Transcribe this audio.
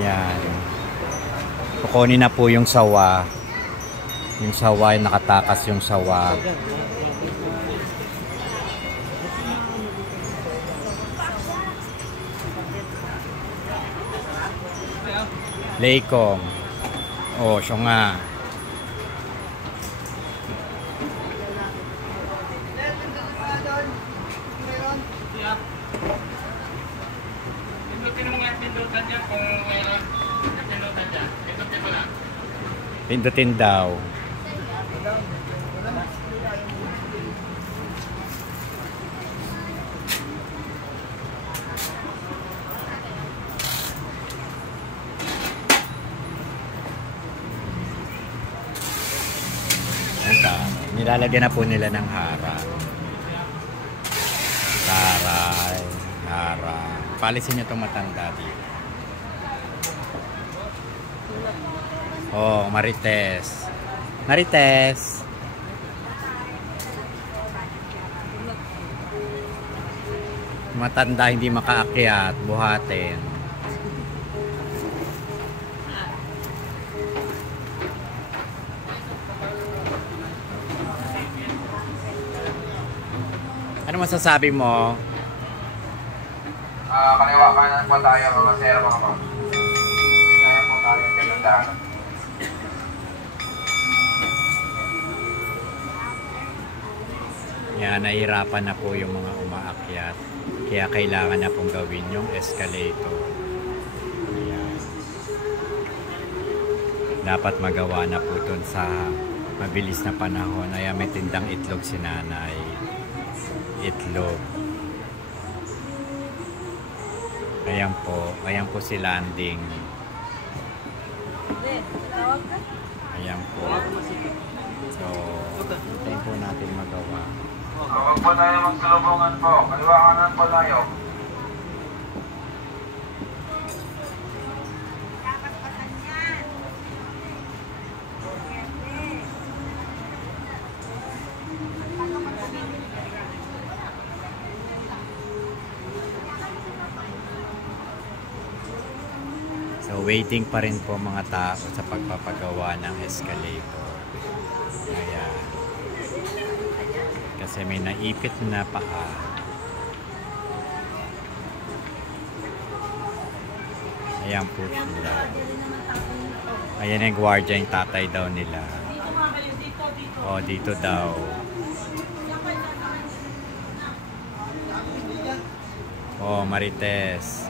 Yan. Kukunin na po yung sawa. Yung sawa, yung nakatakas yung sawa. Leikom. Oh, siya nga. Pindutin daw. Nilalagyan na po nila ng harang. Taray, harang. Palisin nyo itong matanda dito. Oh, Marites. Marites. Matanda hindi makaakyat, buhatin. Ano masasabi mo? Kaliwa kanan po tayo mga sir, mga ma'am. Kaya po tayo tinandaan. Yan, nahihirapan na po yung mga umaakyat. Kaya kailangan na pong gawin yung escalator. Yan. Dapat magawa na po dun sa mabilis na panahon. Ayan, may tindang itlog si nanay. Itlog. Ayan po si landing. Ayan po. So, hintayin po natin magawa. Huwag po tayo magsulubungan po. Kaliwa kanan po tayo. So, waiting pa rin po mga tao sa pagpapagawa ng escalator. Ayan. Kasi may naipit na paa. Ayan po sila. Ayan yung gwardiya, yung tatay daw nila. Oh, dito daw. Oh, Marites.